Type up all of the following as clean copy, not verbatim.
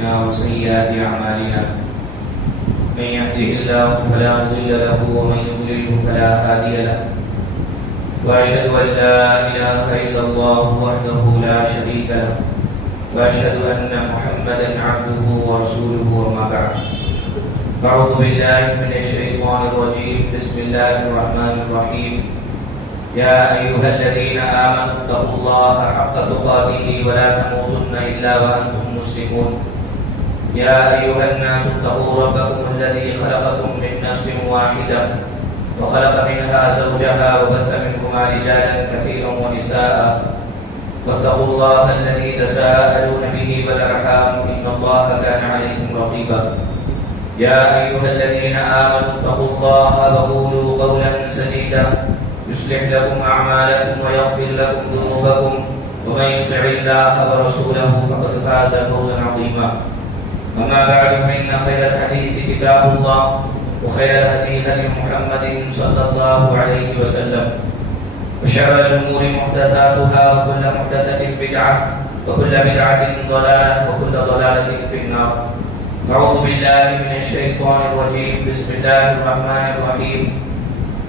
أنفسنا وسيئات أعمالنا من يهده الله فلا مضل له ومن يضلل فلا هادي له وأشهد أن لا إله إلا الله وحده لا شريك له وأشهد أن محمدا عبده ورسوله وما بعد أعوذ بالله من الشيطان الرجيم بسم الله الرحمن الرحيم يا أيها الذين آمنوا اتقوا الله حق تقاته ولا تموتن إلا وأنتم مسلمون يا أيها الناس اتقوا ربكم الذي خلقكم من نفس واحدة وخلق منها زوجها وبث منهما رجالا كثيرا ونساء واتقوا الله الذي تساءلون به والأرحام إن الله كان عليكم رقيبا يا أيها الذين آمنوا اتقوا الله وقولوا قولا سديدا يصلح لكم أعمالكم ويغفر لكم ذنوبكم ومن يطع الله ورسوله فقد فاز فوزا عظيما أما بعد فإن خير الحديث كتاب الله وخير الهدي هدي محمد صلى الله عليه وسلم وشر الأمور محدثاتها وكل محدثة بدعة وكل بدعة ضلالة وكل ضلالة في النار أعوذ بالله من الشيطان الرجيم بسم الله الرحمن الرحيم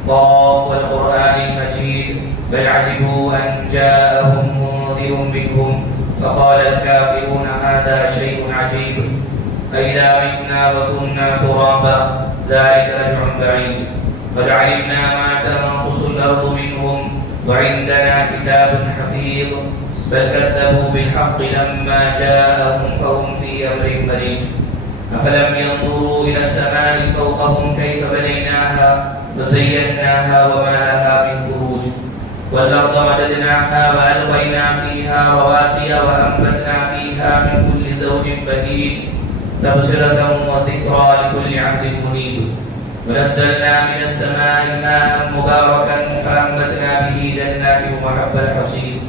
قاف والقرآن المجيد بل عجبوا أن جاءهم منذر منهم فقال الكافرون هذا شيء عجيب أئذا متنا وكنا ترابا ذلك رجع بعيد قد علمنا ما تنقص الأرض منهم وعندنا كتاب حفيظ بل كذبوا بالحق لما جاءهم فهم في أمر مريج أفلم ينظروا إلى السماء فوقهم كيف بنيناها وزيناها وما لها من فروج والأرض مددناها وألقينا فيها رواسي وأنبتنا فيها من كل زوج بهيج تبصرة وذكرى لكل عبد منيب ونزلنا من السماء ماء مباركا فأنبتنا به جنات وحب الحصيد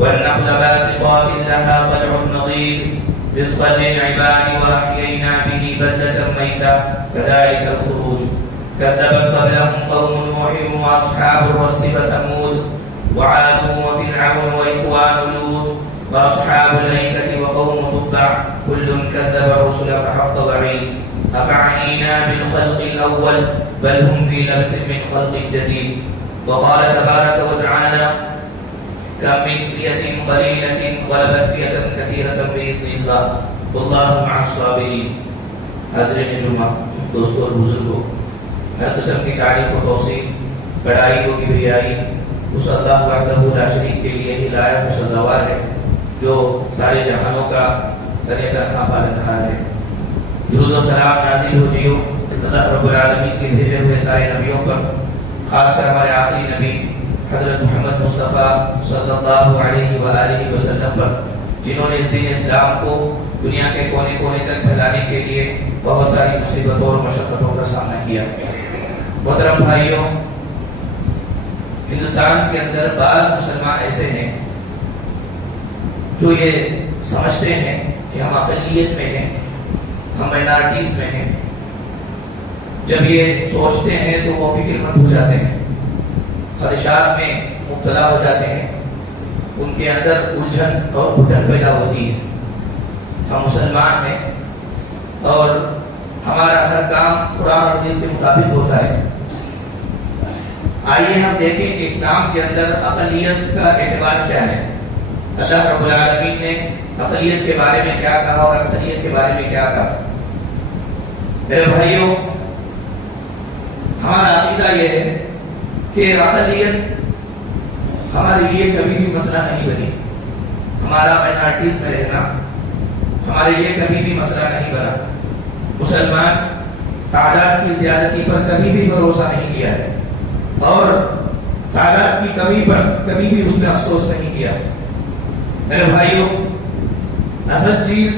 والنخل باسقات لها طلع نضيد رزقا للعباد وأحيينا به بلدة ميتا كذلك الخروج كذبت قبلهم قوم نوح وأصحاب الرس وثمود وعاد وفرعون وإخوان لوط وأصحاب الأيكة وقوم تبع كل كذب الرسل فحق وعيد أفعينا بالخلق الأول بل هم في لبس من خلق جديد وقال تبارك وتعالى كم من فئة قليلة غلبت فئة كثيرة بإذن الله والله مع الصابرين. حاضرین جمعہ دوستوں اور بزرگوں، ہر قسم کی تعریف و توصیف، بڑائی و کبریائی اس اللہ وحدہ لا شریک کے لیے ہی لائق و سزاوار ہے جو سارے جہانوں کا تنہا تنہا پالنہار ہے۔ درود و سلام نازل ہو جیو اللہ رب العالمین کے بھیجے ہوئے سارے نبیوں پر، خاص کر ہمارے آخری نبی حضرت محمد مصطفیٰ صلی اللہ علیہ وآلہ وسلم پر، جنہوں نے دین اسلام کو دنیا کے کونے کونے تک پھیلانے کے لیے بہت ساری مصیبتوں اور مشقتوں کا سامنا کیا۔ محترم بھائیوں، ہندوستان کے اندر بعض مسلمان ایسے ہیں جو یہ سمجھتے ہیں کہ ہم اقلیت میں ہیں، ہم مائنارٹیز میں ہیں۔ جب یہ سوچتے ہیں تو وہ فکر مند ہو جاتے ہیں، خدشات میں مبتلا ہو جاتے ہیں، ان کے اندر الجھن اور گھٹن پیدا ہوتی ہے۔ ہم مسلمان ہیں اور ہمارا ہر کام قرآن اور حدیث کے مطابق ہوتا ہے۔ آئیے ہم دیکھیں کہ اسلام کے اندر اقلیت کا اعتبار کیا ہے، اللہ رب العالمین نے اقلیت کے بارے میں کیا کہا اور اکثریت کے بارے میں کیا کہا۔ میرے بھائیوں، ہمارا عقیدہ یہ ہے کہ اقلیت ہمارے لیے کبھی بھی مسئلہ نہیں بنی، ہمارا مائنارٹیز میں رہنا ہمارے لیے کبھی بھی مسئلہ نہیں بنا۔ مسلمان تعداد کی زیادتی پر کبھی بھی بھروسہ نہیں کیا ہے اور تعداد کی کمی پر کبھی بھی اس نے افسوس نہیں کیا۔ میرے بھائیوں، اصل چیز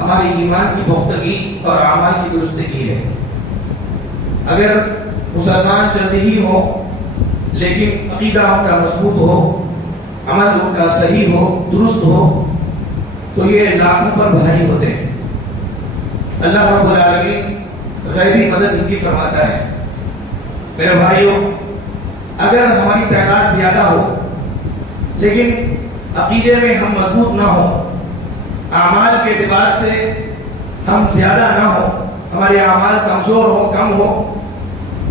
ہماری ایمان کی پختگی اور اعمال کی درستگی ہے۔ اگر مسلمان چند ہی ہو لیکن عقیدہ ان کا مضبوط ہو، عمل ان کا صحیح ہو، درست ہو، تو یہ لاکھوں پر بھاری ہوتے ہیں۔ اللہ رب العالمین غیبی مدد ان کی فرماتا ہے۔ میرے بھائیوں، اگر ہماری تعداد زیادہ ہو لیکن عقیدے میں ہم مضبوط نہ ہوں، اعمال کے کے اعتبار سے ہم زیادہ نہ ہو، ہمارے اعمال کمزور ہو، کم ہو،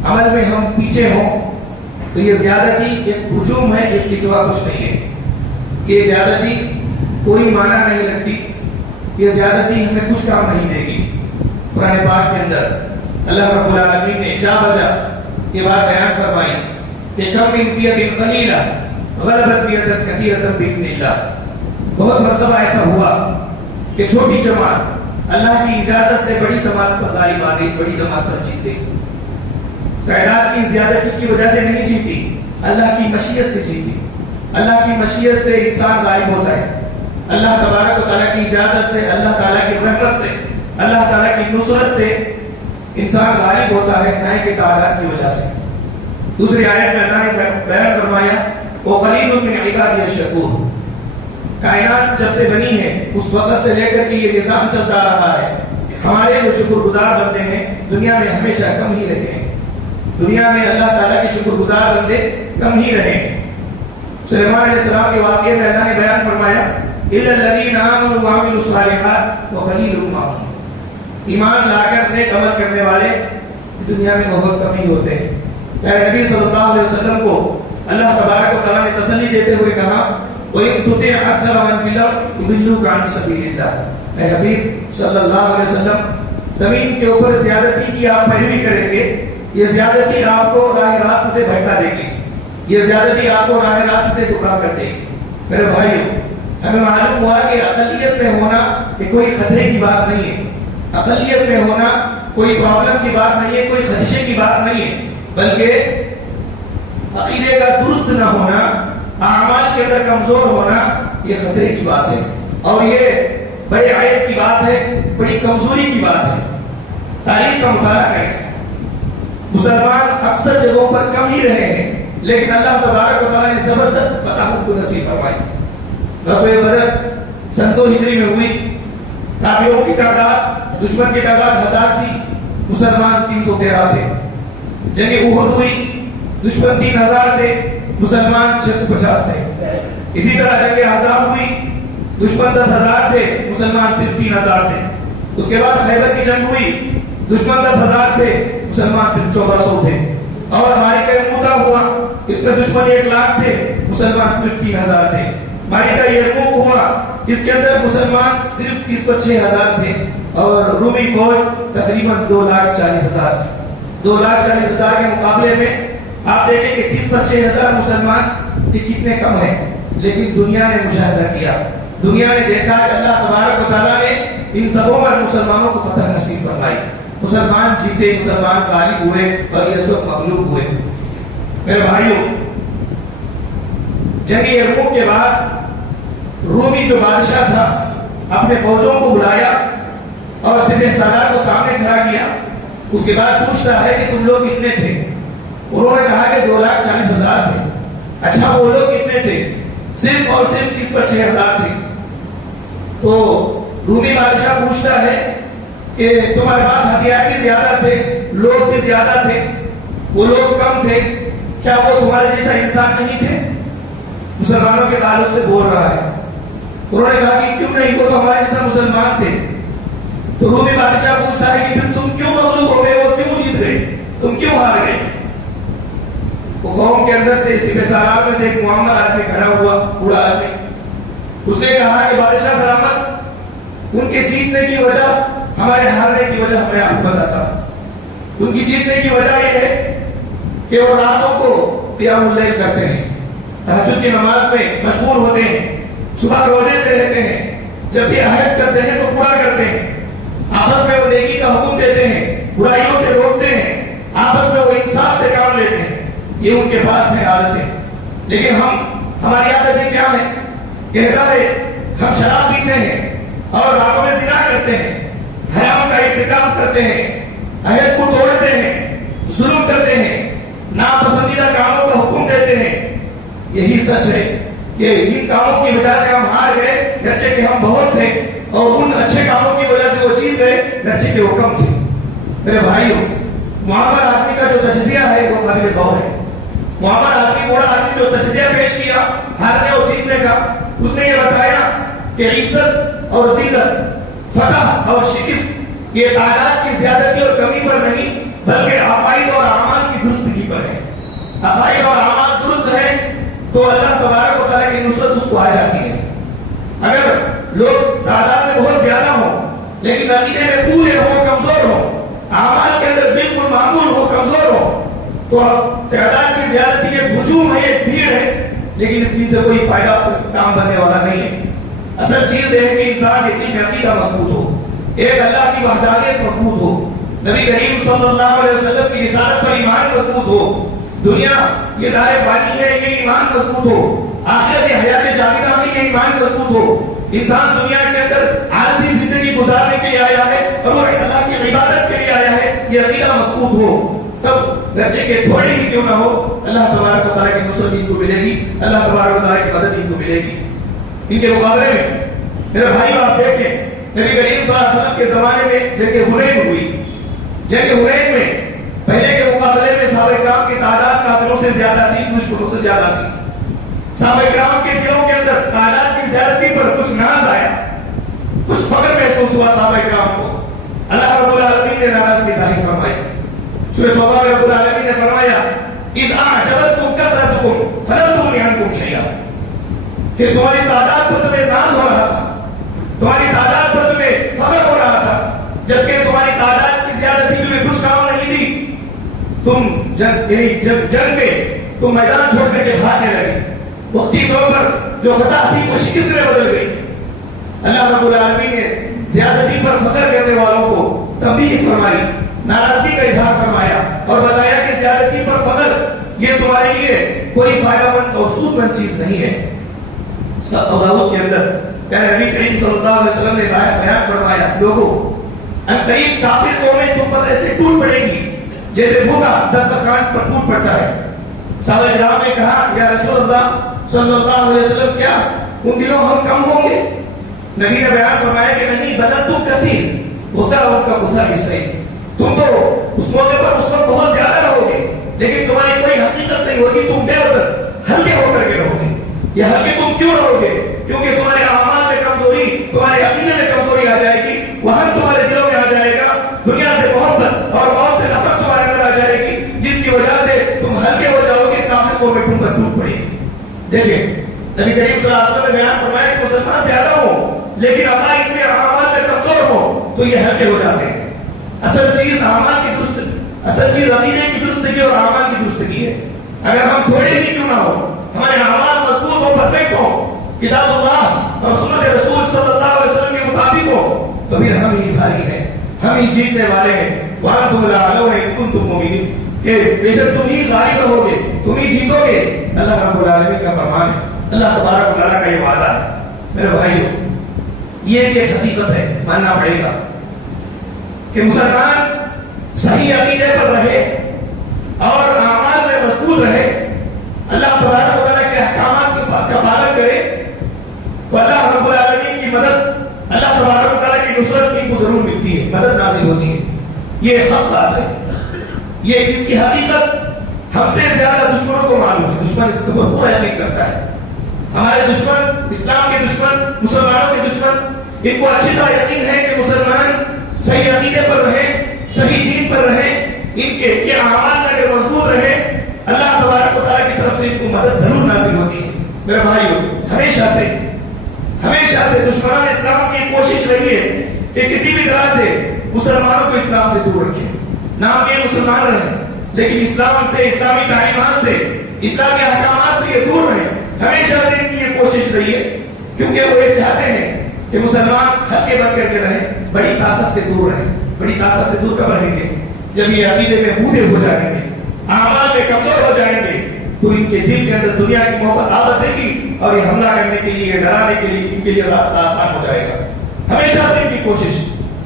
عمل میں ہم پیچھے ہوں، تو یہ زیادتی ایک ہجوم ہے، اس کی سوا کچھ نہیں ہے. یہ زیادتی کوئی معنی نہیں رکھتی، یہ زیادتی ہمیں کچھ کام نہیں دے گی. قرآن پاک کے اندر اللہ رب العالمین نے جا بجا یہ بات بیان فرمائی کہ کم من فیۃ قلیلہ غلبت فیۃ کثیرۃ باذن اللہ. بہت مرتبہ ایسا ہوا کہ چھوٹی جماعت اللہ کی اجازت سے بڑی جماعت پر غالب آ گئی، بڑی جماعت پر جیت گئی. تعداد کی زیادتی کی وجہ سے نہیں جیتی، اللہ کی مشیت سے جیتی. اللہ کی مشیت سے انسان غالب ہوتا ہے. اللہ تبارک و تعالیٰ کی اجازت سے، اللہ تعالیٰ کی رحمت سے، اللہ تعالیٰ کی نصرت سے انسان غالب ہوتا ہے، نہ کہ تعداد کی وجہ سے. دوسری آیت میں اللہ نے بیان فرمایا وَقَلِيلٌ مِّنْ عِبَادِيَ الشَّكُورُ. کائنات جب سے بنی ہے اس وقت سے لے کر کے یہ نظام چلتا رہا ہے. ہمارے جو شکر گزار بندے ہیں دنیا میں ہمیشہ کم ہی رہتے ہیں. دنیا میں اللہ تعالیٰ کے شکر گزار بندے کم ہی رہے ہیں. سلیمان علیہ السلام کے واقعے میں اللہ نے بیان فرمایا إِلَّا الَّذِينَ آمَنُوا وَعَمِلُوا الصَّالِحَاتِ وَقَلِيلٌ مَّا هُمْ. ایمان لا کر نیک عمل کرنے والے دنیا میں بہت کم ہی ہوتے ہیں. پیارے نبی صلی اللہ علیہ وسلم کو اللہ تبارک و تعالیٰ نے تسلی دیتے ہوئے کہا وَإِن تُطِعْ أَكْثَرَ مَن فِي الْأَرْضِ يُضِلُّوكَ عَن سَبِيلِ اللَّهِ. اے حبیب صلی اللہ علیہ وسلم، زمین کے اوپر زیادتی کی آپ پیروی کریں گے، یہ زیادتی آپ کو راہ راست سے بھٹکا دے گی، یہ زیادتی آپ کو راہ راست سے گمراہ کر دے گی. میرے بھائیو، ہمیں معلوم ہوا کہ اقلیت میں ہونا یہ کوئی خطرے کی بات نہیں ہے. اقلیت میں ہونا کوئی پرابلم کی بات نہیں ہے، کوئی خدشے کی بات نہیں ہے، بلکہ عقیدے کا درست نہ ہونا، اعمال کے اندر کمزور ہونا یہ خطرے کی بات ہے، اور یہ بڑے عیب کی بات ہے، بڑی کمزوری کی بات ہے. تاریخ کا مطالعہ کریں، مسلمان اکثر جگہوں پر کم ہی رہے ہیں، لیکن اللہ تبارک و تعالیٰ نے زبردست فتح کو نصیب فرمائی. غزوہ بدر سن 2 ہجری میں ہوئی. کافروں کی تعداد، دشمن کی تعداد 1000 تھی، مسلمان 313 تھے. جنگ احد ہوئی، دشمن 3000 تھے، مسلمان 650 تھے. اسی طرح جنگ احزاب ہوئی، دشمن 10,000 تھے، مسلمان صرف 3000 تھے. اس کے بعد خیبر کی جنگ ہوئی، دشمن 10,000 تھے، مسلمان صرف 1400 تھے. اور معرکہ موتا ہوا، اس میں دشمن 1,00,000 تھے، مسلمان صرف 3000 تھے. معرکہ یرموک ہوا، اس کے اندر مسلمان صرف 30,000 تھے، اور رومی فوج تقریباً 2,40,000 تھی. 2,40,000 کے مقابلے میں آپ دیکھیں کہ 30,000 مسلمان یہ کتنے کم ہیں. لیکن دنیا نے مشاہدہ کیا، دنیا نے دیکھا کہ اللہ تبارک و تعالیٰ نے ان سبوں پر مسلمانوں کو فتح نصیب فرمائی. مسلمان جیتے، مسلمان غالب ہوئے، اور یہ سب مغلوب ہوئے. میرے بھائیوں، جنگ یرموک کے بعد رومی جو بادشاہ تھا اپنے فوجوں کو بلایا اور سپہ سالار کو سامنے کھڑا کیا. اس کے بعد پوچھتا ہے کہ تم لوگ کتنے تھے؟ انہوں نے کہا کہ 2,40,000 تھے. اچھا، وہ لوگ کتنے تھے؟ صرف اور صرف 30,000 تھے. تو رومی بادشاہ پوچھتا ہے کہ تمہارے پاس ہتھیار بھی زیادہ تھے، لوگ بھی زیادہ تھے، وہ لوگ کم تھے، کیا وہ تمہارے جیسا انسان نہیں تھے؟ مسلمانوں کے تعلق سے بول رہا ہے. انہوں نے کہا کہ کیوں نہیں، وہ تو ہمارے جیسا مسلمان تھے. تو رومی بادشاہ پوچھتا ہے کہ پھر تم کیوں مغلوب ہو گئے، وہ کیوں جیت گئے، تم کیوں ہار گئے؟ وہ قوم کے اندر سے سپہ سالار میں سے ایک معمر آدمی کھڑا ہوا، بوڑھا آدمی. اس نے کہا کہ بادشاہ سلامت، ان کے جیتنے کی وجہ ہمارے ہارنے کی وجہ میں آپ کو بتاتا ہوں. ان کی جیتنے کی وجہ یہ ہے کہ وہ راتوں کو قیام اللیل کرتے ہیں، تہجد کی نماز میں مشغول ہوتے ہیں، صبح روزے سے رہتے ہیں، جب بھی عہد کرتے ہیں تو پورا کرتے ہیں، آپس میں وہ نیکی کا حکم دیتے ہیں، برائیوں سے روکتے ہیں، آپس میں وہ انصاف سے کام لیتے ہیں. یہ ان کے پاس ہے عادتیں. لیکن ہماری عادتیں کیا ہیں؟ کہتا ہے ہم شراب پیتے ہیں اور راتوں میں زنا کرتے ہیں، حرام کا ارتکاب کرتے ہیں، عہد کو توڑتے ہیں، ظلم کرتے ہیں، ناپسندیدہ کاموں کا حکم دیتے ہیں. یہی سچ ہے کہ ان کاموں کی وجہ سے ہم ہار گئے، گرچہ کہ ہم بہت تھے، اور ان اچھے کاموں کی وجہ سے وہ جیت گئے، گرچہ کہ وہ کم تھے. میرے بھائیوں، معمر آدمی کا جو تجزیہ ہے وہ قابل غور ہے. معمر آدمی، بوڑھا آدمی جو تجزیہ پیش کیا ہارنے اور جیتنے کا، اس نے یہ بتایا کہ عزت اور ذلت فتح اور شکست یہ تعداد کی زیادتی اور کمی پر نہیں بلکہ عقائد اور اعمال کی درستگی پر ہے. عقائد اور اعمال درست ہیں تو اللہ تبارک و تعالیٰ کی نصرت اس کو آ جاتی ہے. اگر لوگ تعداد میں بہت زیادہ ہوں لیکن عقیدے میں پورے ہوں کمزور ہوں اعمال کے اندر بالکل معمول ہو کمزور ہو تو تعداد کی زیادتی ایک ہجوم ہے ایک بھیڑ ہے لیکن اس دن سے کوئی فائدہ کام بننے والا نہیں ہے. اصل چیز یہ ہے کہ انسان کے دل میں عقیدہ مضبوط ہو ایک اللہ کی وحدانیت مضبوط ہو نبی کریم صلی اللہ علیہ وسلم کی رسالت پر ایمان مضبوط ہو دنیا یہ دار فانی ہے یہ ایمان مضبوط ہو آخرت حیات جاویدہ میں یہ ایمان مضبوط ہو انسان دنیا کے اندر عارضی زندگی گزارنے کے لیے آیا ہے اور وہ اللہ کی عبادت کے لیے آیا ہے یہ عقیدہ مضبوط ہو تب درجے کے تھوڑے ہی کیوں نہ ہو اللہ تبارک و تعالیٰ کی نصرت ان کو ملے گی اللہ تبارک و تعالیٰ کی مدد ان کو ملے گی. ان کے مقابلے میں میرے بھائی آپ دیکھیں نبی کریم صلی اللہ علیہ وسلم کے زمانے میں جنگ حنین ہوئی. جنگ حنین میں پہلے کے مقابلے میں صحابہ کرام کی تعداد کافروں سے زیادہ تھی دشمنوں سے زیادہ تھی. صحابہ کرام کے دلوں کے اندر تعداد کی زیادتی پر کچھ ناز آیا کچھ فخر محسوس ہوا صحابہ کرام کو. اللہ رب العالمین نے ناراضگی ظاہر فرمائی. سورۃ توبہ میں رب العالمین نے فرمایا اذ اعجبتکم کثرتکم فلم تغن عنکم شیئا کہ تمہاری تعداد پر تمہیں ناز ہو رہا تھا تمہاری تعداد پر تمہیں فخر ہو رہا تھا جبکہ تمہاری تعداد کی زیادتی تمہیں کچھ کام نہیں دی. تم جنگ میں تم میدان چھوڑ کر کے بھاگنے لگے وقتی طور پر جو فتح تھی وہ شکست میں بدل گئی. اللہ رب العالمین نے زیادتی پر فخر کرنے والوں کو تنبیہ فرمائی ناراضگی کا اظہار فرمایا اور بتایا کہ زیادتی پر فخر یہ تمہارے لیے کوئی فائدہ مند اور سود مند چیز نہیں ہے. ابو داؤد کے اندر پیارے نبی کریم صلی اللہ علیہ وسلم نے بیان فرمایا لوگوں ان قریب کافر قومیں تم پر ایسے ٹوٹ پڑیں گی جیسے بھوکا دسترخوان پر ٹوٹ پڑتا ہے. صحابہ کرام نے کہا یا رسول اللہ صلی اللہ علیہ وسلم کیا ان دنوں ہم کم ہوں گے؟ نبی نے بیان فرمایا کہ نہیں بدل تم کثیر غصہ ان کا غصہ بھی صحیح. تم تو اس موقع پر اس وقت بہت زیادہ رہو گے لیکن تمہاری کوئی حقیقت نہیں ہوگی تم بے وزن ہلکے ہو کر کے رہو گے. یہ ہلکے تم کیوں رہو گے؟ کیونکہ تمہارے اعمال میں کمزوری تمہارے عقیدے میں کمزوری آ جائے گی وہاں تمہارے دلوں میں آ جائے گا دنیا سے محبت اور موت سے نفرت تمہارے اندر آ جائے گی جس کی وجہ سے تم ہلکے ہو جاؤ گے کافر قومیں تم پر ٹوٹ پڑے گی. دیکھیں نبی کریم صلی اللہ علیہ وسلم نے بیان فرمایا کہ مسلمان زیادہ ہوں لیکن عقائد میں اعمال میں کمزور ہوں تو یہ ہلکے ہو جاتے ہیں. اصل چیز اعمال کی درستگی اصل چیز عقیدے کی درستگی اور اعمال کی درستگی ہے. اگر ہم تھوڑے ہی کیوں نہ ہو ہمارے اعمال مضبوط ہو پرفیکٹ ہو کتاب اللہ اور سنت رسول صلی اللہ علیہ وسلم کے مطابق ہو تو پھر ہم ہی بھاری ہیں ہم ہی جیتنے والے ہیں. وانتم الاعلون ان کنتم مؤمنین کہ بے شک تم ہی غالب رہو گے تم ہی جیتو گے. اللہ رب العالمین کا فرمان ہے اللہ تبارک و تعالیٰ کا یہ وعدہ ہے. میرے بھائیو یہ ایک حقیقت ہے ماننا پڑے گا کہ مسلمان صحیح عقیدے پر رہے اور اعمال میں مضبوط رہے اللہ تبارک و تعالیٰ کے احکامات کا پالن کرے تو اللہ رب العالمین کی مدد اللہ تبارک و تعالیٰ کی نصرت ان کو ضرور ملتی ہے مدد نازل ہوتی ہے. یہ حق بات ہے یہ اس کی حقیقت ہم سے زیادہ دشمنوں کو معلوم ہے. دشمن اس کو پورا یقین کرتا ہے. ہمارے دشمن اسلام کے دشمن مسلمانوں کے دشمن ان کو اچھی طرح یقین ہے کہ مسلمان صحیح عقیدے پر رہیں صحیح دین پر رہیں ان کے یہ اعمال میں اگر مضبوط رہے اللہ تبارک و تعالیٰ کی طرف سے ان کو مدد ضرور نازل ہوتی ہے. میرے بھائیو ہمیشہ سے دشمنان اسلام کی کوشش رہی ہے کہ کسی بھی طرح سے مسلمانوں کو اسلام سے دور رکھے. نام کے مسلمان رہیں لیکن اسلام سے اسلامی تعلیمات سے اسلامی احکامات سے یہ دور رہیں. ہمیشہ سے ان کی یہ کوشش رہی ہے کیونکہ وہ یہ چاہتے ہیں کہ مسلمان ہلکے بن کر کے رہیں بڑی طاقت سے دور رہیں. بڑی طاقت سے دور کب رہیں گے جب یہ عقیدے میں بوڑھے ہو جائیں گے اعمال میں کمزور ہو جائیں گے تو ان کے دل کے اندر دنیا کی محبت آ بسے گی اور یہ حملہ کرنے کے لیے ڈرانے کے لیے ان کے لیے راستہ آسان ہو جائے گا. ہمیشہ سے ان کی کوشش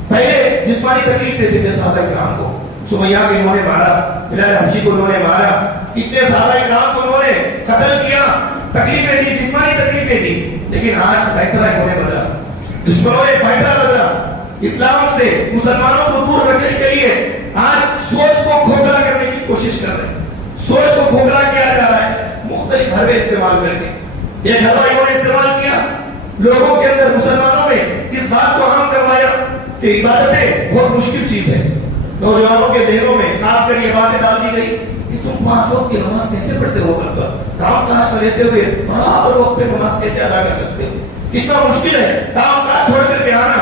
پہلے جسمانی تکلیف دیتے تھے صحابہ کرام کو. سمیہ کو انہوں نے مارا بلال حبشی کو انہوں نے مارا کتنے صحابہ کرام کو انہوں نے قتل کیا تکلیفیں دی جسمانی تکلیفیں دی لیکن آج بہتر انہوں نے بدلا دشمنوں نے بہتر بدلا. اسلام سے مسلمانوں کو دور رکھنے کے لیے آج سوچ کو کھوکھلا کرنے کی کوشش کر رہے ہیں. سوچ کو کھوکھلا کیا جا رہا ہے مختلف حربے استعمال کر کے. ایک حربہ انہوں نے استعمال کیا لوگوں کے اندر مسلمانوں میں اس بات کو عام کروایا کہ عبادتیں بہت مشکل چیز ہے. نوجوانوں کے ذہنوں میں خاص کر یہ باتیں ڈال دی گئی کہ تم 5 وقت کی نماز کیسے پڑھتے ہو گھر پر, کام کاج میں رہتے ہوئے برابر وقت پہ نماز کیسے ادا کر سکتے ہو, کتنا مشکل ہے کام کاج چھوڑ کر کے آنا,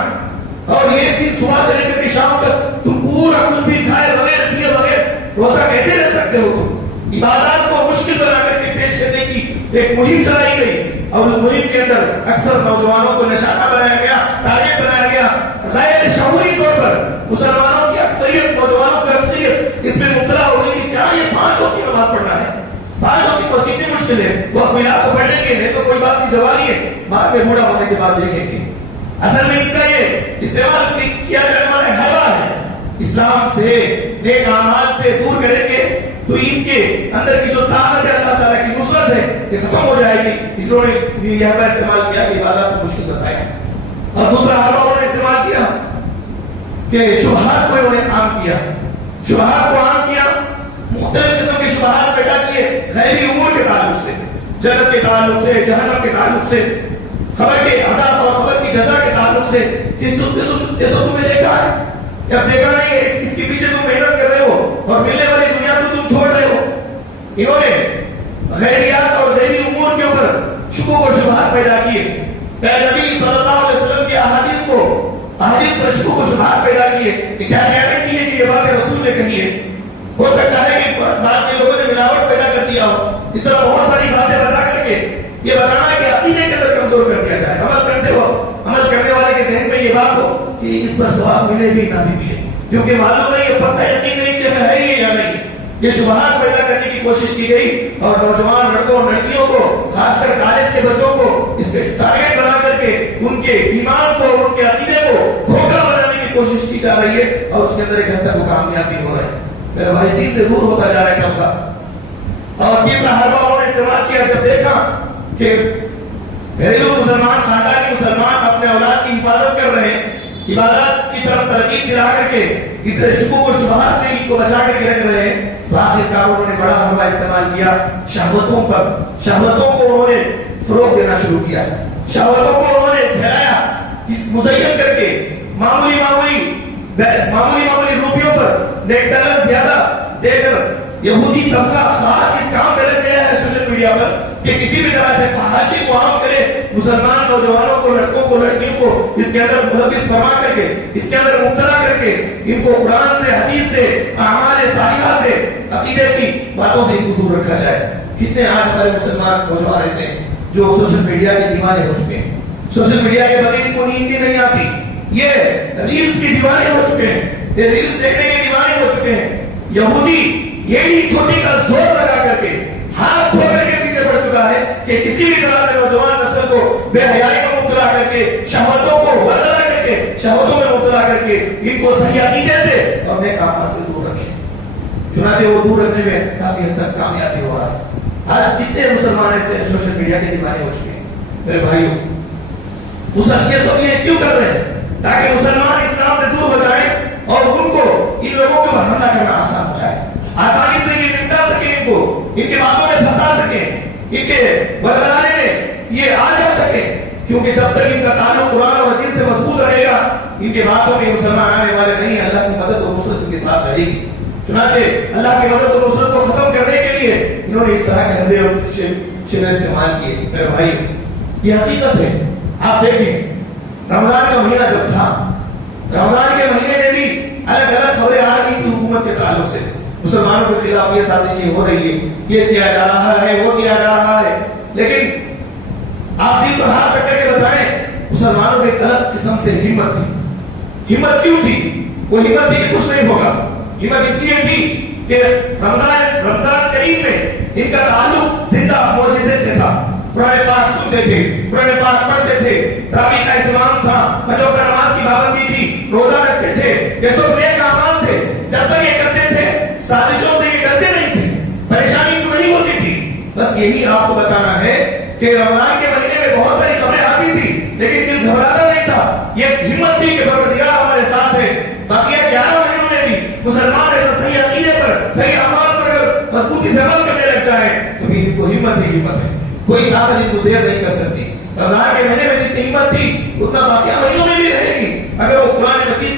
اور یہ دن صبح سے لے کر کے شام تک تم پورا کچھ بھی کھائے بغیر پیے بغیر روزہ کیسے رہ سکتے ہو تم. عبادات کو مشکل بنا کر کے پیش کرنے کی ایک مہم چلائی گئی, اور اس مہم کے اندر اکثر نوجوانوں کو نشانہ بنایا گیا, ٹارگٹ بنایا گیا. غیر شعوری طور پر مسلمانوں کی اکثریت, نوجوانوں کی اکثریت اس میں مبتلا ہو گئی کہ کیا یہ 5 وقت کی نماز پڑھنا ہے, 5 وقت کی نماز کتنی مشکل ہے, وہ ملا کو پڑھ لیں گے نہیں تو کوئی بات نہیں, جوانی ہے, بعد میں بوڑھا ہونے کے بعد دیکھیں گے. اصل میں ان کا یہ استعمال کیا جانے والا ہوا ہے, اسلام سے نیک اعمال سے دور کریں گے تو ان کے اندر کی جو طاقت ہے اللہ تعالیٰ کی نصرت ہے یہ ختم ہو جائے گی. اس لیے انہوں نے یہ ہوا استعمال کیا کہ عبادات کو مشکل بتایا. اور دوسرا ہوا انہوں نے استعمال کیا کہ شبہات کو انہوں نے عام کیا, شبہات کو عام کیا, مختلف قسم کے شبہات پیدا کیے غیبی امور کے تعلق سے, جنت کے تعلق سے, جہنم کے تعلق سے, خبر کے عذاب اور خبر کی جزا کے تعلق سے کہ تم نے دیکھا ہے یا دیکھا نہیں ہے, اس کے پیچھے تم محنت کر رہے ہو اور ملنے والی دنیا کو تم چھوڑ رہے ہو. انہوں نے غیبیات اور غیبی امور کے اوپر شکوک و شبہات پیدا کیے. نبی صلی اللہ علیہ وسلم کی احادیث پر شکوک و شبہات پیدا کیے کہ کیا گارنٹی ہے کہ یہ بات رسول نے کہی ہے, ہو سکتا ہے کہ بعد میں لوگوں نے ملاوٹ پیدا کر دیا ہو. اس طرح بہت ساری باتیں بتا کر کے یہ بتانا کہ عقیدے کے اندر کمزور کر دیا جائے. عمل کرتے ہو, عمل کرنے والے کے ذہن میں یہ بات ہو کہ اس پر ثواب ملے بھی نہ بھی ملے, کیونکہ معلوم ہے یہ پتہ یقین نہیں کہ میں ہے ہی یا نہیں. یہ شبہات پیدا کرنے کی کوشش کی گئی اور نوجوان لڑکوں اور لڑکیوں کو, خاص کر کالج کے بچوں کو اس کے ٹارگٹ بنا کر کے ان کے ایمان کو, ان کے عقیدے کو کھوکھلا بنانے کی کوشش کی جا رہی ہے, اور اس کے اندر ایک حد تک وہ کامیابی ہو رہا ہے. میرا بھائی دین سے دور ہوتا جا رہا ہے کم کا. اور تیسرا حربہ انہوں نے استعمال کیا جب دیکھا کہ گھریلو مسلمان, خاندانی مسلمان اپنے اولاد کی حفاظت کر رہے ہیں, عبادات کی طرف ترغیب دلا کر کے ادھر شکوک و شبہات سے ان کو بچا کر کے رکھ رہے ہیں, تو آخرکار انہوں نے بڑا حربہ استعمال کیا شہوتوں پر. شہوتوں کو انہوں نے فروغ دینا شروع کیا, شہوتوں کو انہوں نے پھیلایا مزین کر کے. معمولی روپیوں پر $1 زیادہ دے کر یہودی طبقہ خاص اس کام پہ لگ گیا ہے سوشل میڈیا پر کہ کسی بھی طرح سے فحاشی کو عام کرے, مسلمان نوجوانوں کو, لڑکوں کو, لڑکیوں کو اس کے اندر ملوث فرما کر کے, اس کے اندر مبتلا کر کے ان کو قرآن سے, حدیث سے, اعمال صالحہ سے, عقیدے کی باتوں سے ان کو دور رکھا جائے. کتنے آج ہمارے مسلمان نوجوان ایسے ہیں جو سوشل میڈیا کے دیوانے ہو چکے ہیں, سوشل میڈیا کے بغیر ان کو نیند نہیں آتی, یہ ریلز کے دیوانے ہو چکے ہیں, یہ ریلز دیکھنے کے دیوانے ہو چکے ہیں. یہودی یہی چھوٹی کا زور لگا کر کے ہاتھ دھو کر کے پیچھے پڑ چکا ہے کہ کسی بھی طرح سے نوجوان نسل کو بے حیائی میں مبتلا کر کے, شہوتوں کو بدلا کر کے, شہوتوں میں مبتلا کر کے ان کو صحیح عقیدے سے اور نیک اعمال سے دور رکھے. چنانچہ وہ دور رکھنے میں کافی حد تک کامیابی ہو رہا ہے. آج کتنے مسلمان ایسے سوشل میڈیا کے دیوانے ہو چکے ہیں. میرے بھائیوں, مسلمان یہ سب یہ کیوں کر رہے ہیں؟ تاکہ مسلمان اسلام سے دور ہو جائیں اور ان کو, ان لوگوں کو حملہ کرنا آسان ہو جائے, آسانی سے یہ نمٹا سکے, ان کو ان کے باتوں میں پھنسا سکے, ان کے بربرانے میں یہ آ جا سکے. کیونکہ جب تک ان کا تعلق قرآن اور حدیث سے مضبوط رہے گا ان کے باتوں میں مسلمان آنے والے نہیں. اللہ کی مدد اور نصرت ان کے ساتھ رہے گی. چنانچہ اللہ کی مدد اور نصرت کو ختم کرنے کے لیے انہوں نے اس طرح کے حربے اور شعر استعمال کیے. میرے بھائی, یہ حقیقت ہے. آپ دیکھیں رمضان کا مہینہ جب تھا, رمضان کے مہینے میں بھی الگ الگ خبریں آ رہی تھی حکومت کے تعلق سے. مسلمانوں کے خلاف یہ سازشیں ہو رہی ہے, یہ کیا جا رہا ہے, وہ کیا جا رہا ہے. لیکن آپ دل پر ہاتھ رکھ کر کے بتائیں, مسلمانوں میں ایک الگ قسم سے ہمت تھی. ہمت کیوں تھی؟ وہ ہمت تھی کہ کچھ نہیں ہوگا. ہمت اس لیے تھی کہ رمضان کریم میں ان کا تعلق زندہ معجزے سے تھا. قرآن پاک سنتے تھے, قرآن پاک پڑھتے تھے, تراویح کا اہتمام تھا, فجر کا نماز کی پابندی تھی, روزہ رکھتے تھے. یہ سب نیک اعمال تھے. جب تک یہ کرتے تھے سازشوں سے یہ ڈرتے نہیں تھے, پریشانی تو نہیں ہوتی تھی. بس یہی آپ کو بتانا ہے کہ رمضان کے مہینے میں بہت ساری خبریں آتی تھی لیکن دل گھبراتا نہیں تھا. یہ ہمت تھی کہ پروردگار ہمارے ساتھ ہے. باقی 11 مہینوں میں بھی مسلمان ایسا صحیح عقیدے پر, صحیح اعمال پر اگر مضبوطی سے عمل کرنے لگ جائے تو بھی ان کو ہمت ہی ہمت ہے. کوئی طاقت ان کو زیر نہیں کر سکتی. رمضان کے مہینے میں جتنی ہمت تھی اتنا باقی مہینوں میں بھی رہے گی. اگر وہ قرآن مجید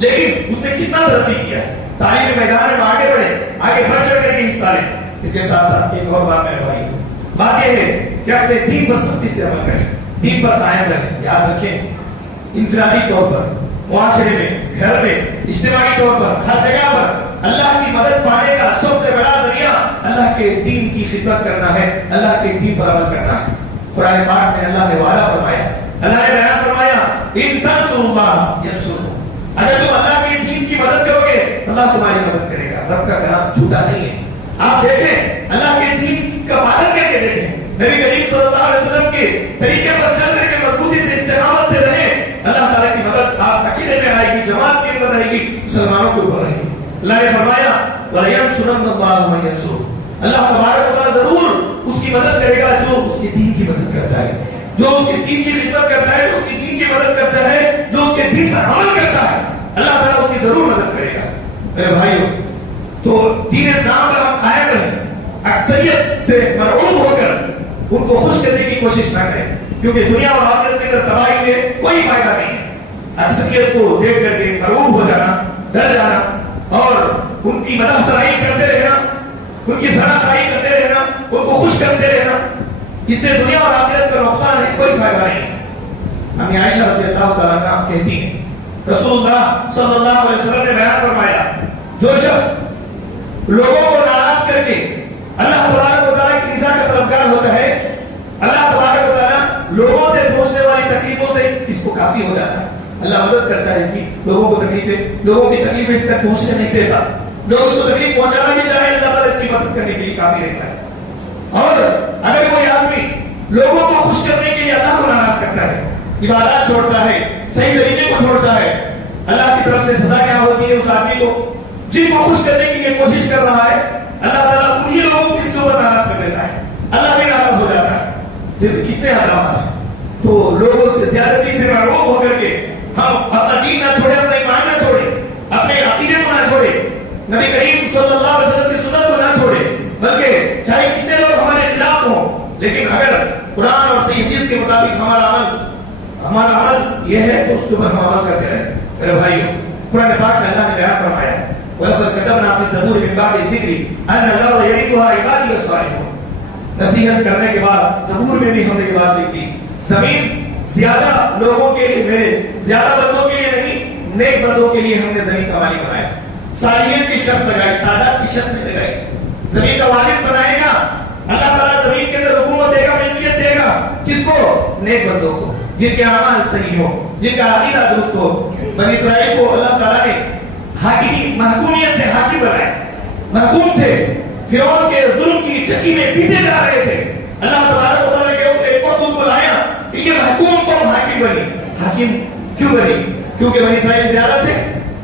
لیکن اس نے کتنا ترقی کیا ہے، تعلیمی میدان میں آگے بڑھے، آگے بڑھ چڑھ کر کے حصہ لے. اس کے ساتھ ساتھ ایک اور بات میرے بھائی، بات یہ ہے کہ اپنے دین پر سختی سے عمل کریں، دین پر قائم رہیں. یاد رکھیں انفرادی طور پر، معاشرے میں، گھر میں، اجتماعی طور پر، ہر جگہ پر اللہ کی مدد پانے کا سب سے بڑا ذریعہ اللہ کے دین کی خدمت کرنا ہے، اللہ کے دین پر عمل کرنا ہے. قرآن پاک میں اللہ نے وعدہ فرمایا، اللہ نے بیان فرمایا ان تنصروا اللہ ینصرکم، اگر تم اللہ کے دین کی مدد کرو گے اللہ تمہاری مدد کرے گا. رب کا کلام جھوٹا نہیں ہے. آپ دیکھیں اللہ کے دین کا پالن کر کے دیکھیں، نبی کریم صلی اللہ علیہ وسلم کے طریقے پر چل کر کے مضبوطی سے استقامت سے رہیں، اللہ تعالیٰ کی مدد آپ عقیدے میں آئے گی، جماعت کے اندر رہے گی، مسلمانوں کے اوپر رہے گی. اللہ نے فرمایا وَلَيَنْصُرَنَّ اللَّهُ مَن يَنْصُرُهُ، اللہ تبارک و تعالیٰ ضرور اس کی مدد کرے گا جو اس کے دین کی مدد کرتا ہے، جو اس کے دین کی خدمت کرتا ہے، جو اس کے دین کی مدد کرتا ہے، جو اس کے دین پر عمل کرتا ہے، اللہ تعالیٰ اس کی ضرور مدد کرے گا. میرے بھائیو، تو دین اسلام پر ہم قائم رہیں، اکثریت سے مرعوب ہو کر ان کو خوش کرنے کی کوشش نہ کریں، کیونکہ دنیا اور آخرت کے اندر تباہی میں کوئی فائدہ نہیں ہے. اکثریت کو دیکھ کر کے مرعوب ہو جانا، ڈر جانا اور ان کی مدح سرائی کرتے رہنا، ان کی سراہ خائی کرتے رہنا، ان کو خوش کرتے رہنا، اس سے دنیا اور آخرت کا نقصان ہے، کوئی فائدہ نہیں. امی عائشہ رضی اللہ تعالیٰ عنہا کہتی ہیں رسول اللہ صلی اللہ علیہ وسلم نے بیان فرمایا جو شخص لوگوں کو ناراض کر کے اللہ تبارک و تعالیٰ کی رضا کا طلبگار ہوتا ہے، اللہ تبارک و تعالیٰ لوگوں سے پہنچنے والی تکلیفوں سے اس کو کافی ہو جاتا ہے. اللہ مدد کرتا ہے اس کی، لوگوں کو تکلیفیں، لوگوں کی تکلیفیں اس تک پہنچنے نہیں دیتا. لوگ اس کو تکلیف پہنچانا بھی چاہے اللہ تعالیٰ اس کی مدد کرنے کے لیے کافی رہتا ہے. اور اگر کوئی آدمی لوگوں کو خوش کرنے کے لیے اللہ کو ناراض کرتا ہے، عبادات چھوڑتا ہے، صحیح طریقے کو چھوڑتا ہے، اللہ کی طرف سے سزا کیا ہوتی ہے اس آدمی کو جن کو خوش کرنے کی یہ کوشش کر رہا ہے، اللہ تعالیٰ انہی لوگوں کو اس کے اوپر ناراض کر دیتا ہے، اللہ بھی ناراض ہو جاتا ہے. دیکھو کتنے عذابات ہیں. تو لوگوں سے زیادتی سے مرعوب ہو کر کے ہم اپنا دین نہ چھوڑے، اپنا ایمان نہ چھوڑے، اپنے عقیدے کو نہ چھوڑے، نبی کریم صلی اللہ علیہ وسلم کی سنت کو نہ چھوڑے، بلکہ چاہے کتنے لوگ ہمارے خلاف ہوں، لیکن اگر قرآن اور صحیح حدیث کے مطابق ہمارا عمل یہ ہے تو اس کے اوپر ہم عمل کرتے رہیں. میرے بھائیو، قرآن پاک میں اللہ نے بیان فرمایا وَلَقَدْ كَتَبْنَا فِي الزَّبُورِ مِن بَعْدِ الذِّكْرِ أَنَّ الْأَرْضَ يَرِثُهَا عِبَادِيَ الصَّالِحُونَ. نصیحت کرنے کے بعد زبور میں بھی ہم نے یہ بات لکھی، زمین زیادہ لوگوں کے لیے، میرے زیادہ بندوں کے لیے نہیں، نیک بندوں کے لیے ہم نے زمین کا مالک بنایا. صالحین کی شرط لگائی، تعداد کی شرط نہیں لگائی. زمین کا وارث بنائے گا اللہ تعالیٰ، زمین کے اندر حکومت دے گا، ملکیت دے گا. کس کو؟ نیک بندوں کو، جن کے اعمال صحیح ہو، جن کا عقیدہ درست ہو. بنی اسرائیل کو اللہ تعالیٰ نے محکومیت سے حاکم بنایا، محکوم تھے، فرعون کے ظلم کی چکی میں پیسے جا رہے تھے. اللہ تبارک و تعالیٰ نے ایک وقت ان کو لایا کہ یہ محکوم قوم حاکم بنی. حاکم کیوں بنی؟ کیونکہ بنی اسرائیل زیادہ تھے،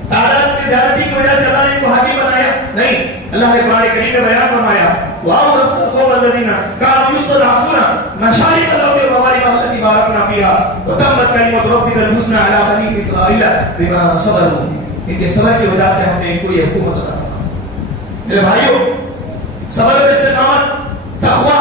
تعداد کی زیادتی کی وجہ سے اللہ نے ان کو حاکم بنایا؟ نہیں. اللہ نے قرآن کریم میں بیان فرمایا وَأَوْرَثْنَا الْقَوْمَ الَّذِينَ كَانُوا يُسْتَضْعَفُونَ مَشَارِقَ الْأَرْضِ وَمَغَارِبَهَا الَّتِي بَارَكْنَا فِيهَا وَتَمَّتْ كَلِمَةُ رَبِّكَ الْحُسْنَى عَلَىٰ بَنِي إِسْرَائِيلَ بِمَا صَبَرُوا. ان کے صبر کی وجہ سے ہم نے ان کو یہ حکومت عطا فرمائی. میرے بھائیو، صبر و استقامت، تقویٰ،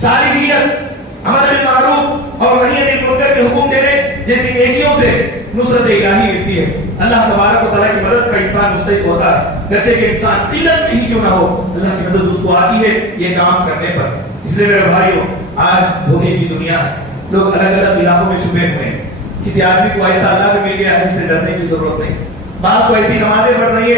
صالحیت، امر بالمعروف اور نہی عن المنکر کے حکم دینے جیسی نیکیوں سے نصرت الہی ملتی ہے. اللہ تبارک و تعالیٰ کی مدد کا انسان مستحق ہوتا ہے، گرچہ کہ انسان قلت میں ہی کیوں نہ ہو، اللہ کی مدد اس کو آتی ہے یہ کام کرنے پر. اس لیے میرے بھائیو، آج دھوکے کی دنیا ہے، لوگ الگ الگ علاقوں میں چھپے ہوئے ہیں. کسی آدمی کو ایسا اللہ بھی مل گیا ہے جس سے ڈرنے کی ضرورت نہیں. بعض کو ایسی نمازیں پڑھ رہے ہیں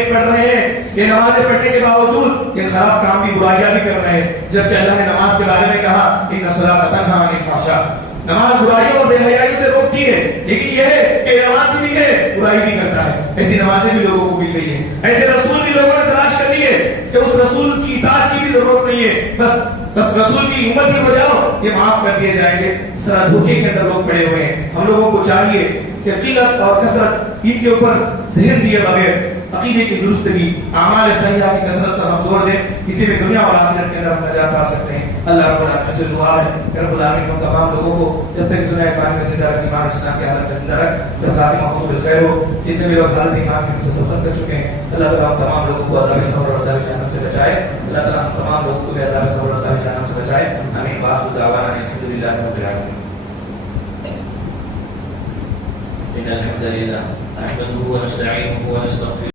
یہ نمازیں پڑھنے کے باوجود یہ خراب کام بھی، برائیاں بھی کر رہے ہیں، جبکہ اللہ نے نماز کے بارے میں کہا ان الصلاۃ تنہی عن الفحشاء، نماز برائیوں اور بے حیائی سے روکتی ہے. لیکن یہ ہے کہ نماز بھی ہے، برائی بھی کرتا ہے. ایسی نمازیں بھی لوگوں کو مل گئی ہیں، ایسے رسول بھی لوگوں نے تلاش کر لیے کہ اس رسول کی اطاعت کی بھی ضرورت نہیں ہے، بس رسول کی امت ہی ہو جاؤ، یہ معاف کر دیے جائیں گے. اس طرح دھوکے کے اندر لوگ پڑے ہوئے ہیں. ہم لوگوں کو چاہیے کہ قلت اور کثرت ان کے اوپر ذہن دیے بغیر عقیدے کی درستگی، اعمال صحیحہ کی کثرت پر ہم زور دیں. اسی میں دنیا اور آخرت کے اندر ہم نجات پا سکتے ہیں. اللہ رب العالمین سے دعا ہے کہ رب العالمین ہم تمام لوگوں کو جب تک دنیا ایمان میں زندہ رکھ، ایمان اسلام کی حالت میں زندہ رکھ، جب خاتمہ ہو بالخیر ہو. جتنے بھی لوگ حالت ایمان میں ہم سے سفر کر چکے ہیں، اللہ تعالیٰ ہم تمام لوگوں کو عذاب قبر اور عذاب جہنم سے بچائے. اللہ تعالیٰ ہم تمام لوگوں کو بھی عذاب قبر اور عذاب جہنم سے بچائے. آمین. وآخر دعوانا الحمد للہ رب العالمین. إن الحمد لله نحمده ونستعينه ونستغفره